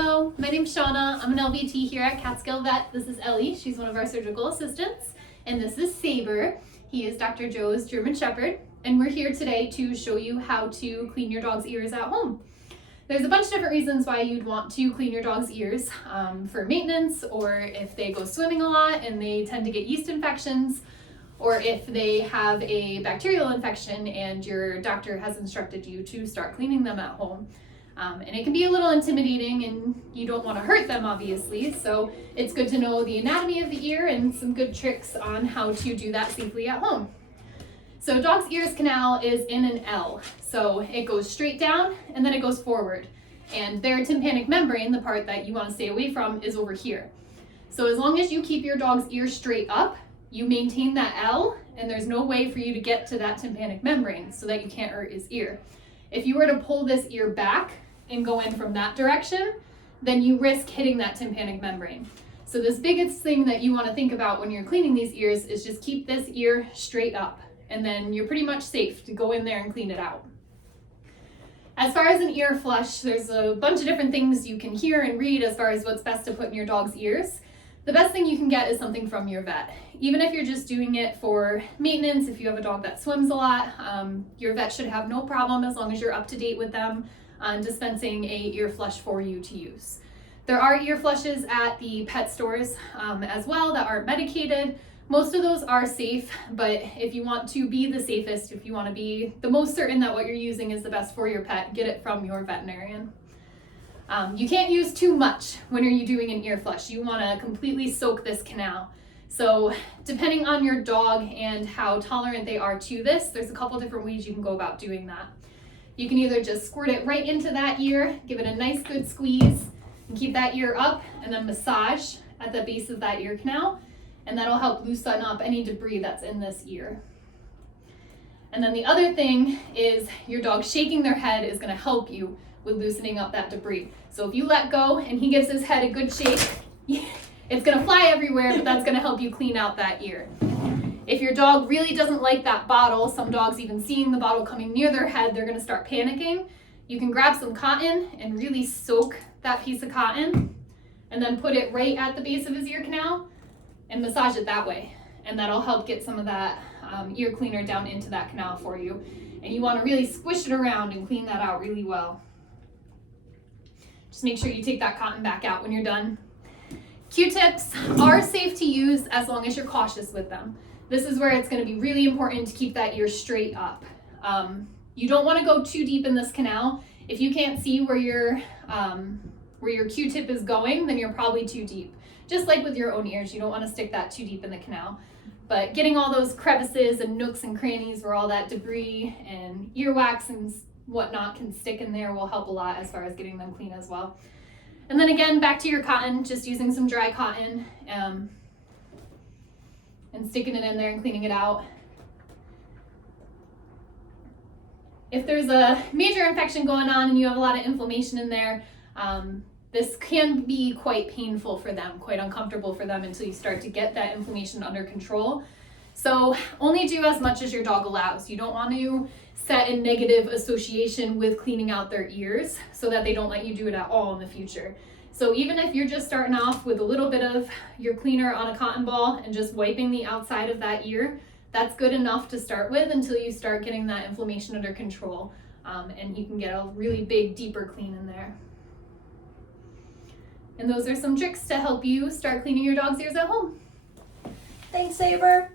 Hello, my name's Shauna. I'm an LVT here at Catskill Vet. This is Ellie. She's one of our surgical assistants. And this is Saber. He is Dr. Joe's German Shepherd. And we're here today to show you how to clean your dog's ears at home. There's a bunch of different reasons why you'd want to clean your dog's ears, for maintenance, or if they go swimming a lot and they tend to get yeast infections, or if they have a bacterial infection and your doctor has instructed you to start cleaning them at home. And it can be a little intimidating and you don't want to hurt them, obviously, so it's good to know the anatomy of the ear and some good tricks on how to do that safely at home. So dog's ears canal is in an L, so it goes straight down and then it goes forward. And their tympanic membrane, the part that you want to stay away from, is over here. So as long as you keep your dog's ear straight up, you maintain that L, and there's no way for you to get to that tympanic membrane so that you can't hurt his ear. If you were to pull this ear back and go in from that direction, then you risk hitting that tympanic membrane. So this biggest thing that you want to think about when you're cleaning these ears is just keep this ear straight up, and then you're pretty much safe to go in there and clean it out. As far as an ear flush, there's a bunch of different things you can hear and read as far as what's best to put in your dog's ears. The best thing you can get is something from your vet. Even if you're just doing it for maintenance, if you have a dog that swims a lot, your vet should have no problem as long as you're up to date with them on dispensing a ear flush for you to use. There are ear flushes at the pet stores as well that aren't medicated. Most of those are safe, but if you want to be the safest, if you want to be the most certain that what you're using is the best for your pet, get it from your veterinarian. You can't use too much when you're doing an ear flush. You want to completely soak this canal. So depending on your dog and how tolerant they are to this, there's a couple different ways you can go about doing that. You can either just squirt it right into that ear, give it a nice good squeeze, and keep that ear up, and then massage at the base of that ear canal, and that'll help loosen up any debris that's in this ear. And then the other thing is your dog shaking their head is going to help you with loosening up that debris. So if you let go and he gives his head a good shake, it's going to fly everywhere, but that's going to help you clean out that ear. If your dog really doesn't like that bottle, some dogs even seeing the bottle coming near their head, they're going to start panicking. You can grab some cotton and really soak that piece of cotton and then put it right at the base of his ear canal and massage it that way. And that'll help get some of that ear cleaner down into that canal for you. And you want to really squish it around and clean that out really well. Just make sure you take that cotton back out when you're done. Q-tips are safe to use as long as you're cautious with them. This is where it's going to be really important to keep that ear straight up. You don't want to go too deep in this canal. If you can't see where your Q-tip is going, then you're probably too deep. Just like with your own ears, you don't want to stick that too deep in the canal. But getting all those crevices and nooks and crannies where all that debris and earwax and whatnot can stick in there will help a lot as far as getting them clean as well. And then again, back to your cotton, just using some dry cotton and sticking it in there and cleaning it out. If there's a major infection going on and you have a lot of inflammation in there, this can be quite painful for them, quite uncomfortable for them until you start to get that inflammation under control. So only do as much as your dog allows. You don't want to set a negative association with cleaning out their ears so that they don't let you do it at all in the future. So even if you're just starting off with a little bit of your cleaner on a cotton ball and just wiping the outside of that ear, that's good enough to start with until you start getting that inflammation under control, and you can get a really big, deeper clean in there. And those are some tricks to help you start cleaning your dog's ears at home. Thanks, Saber.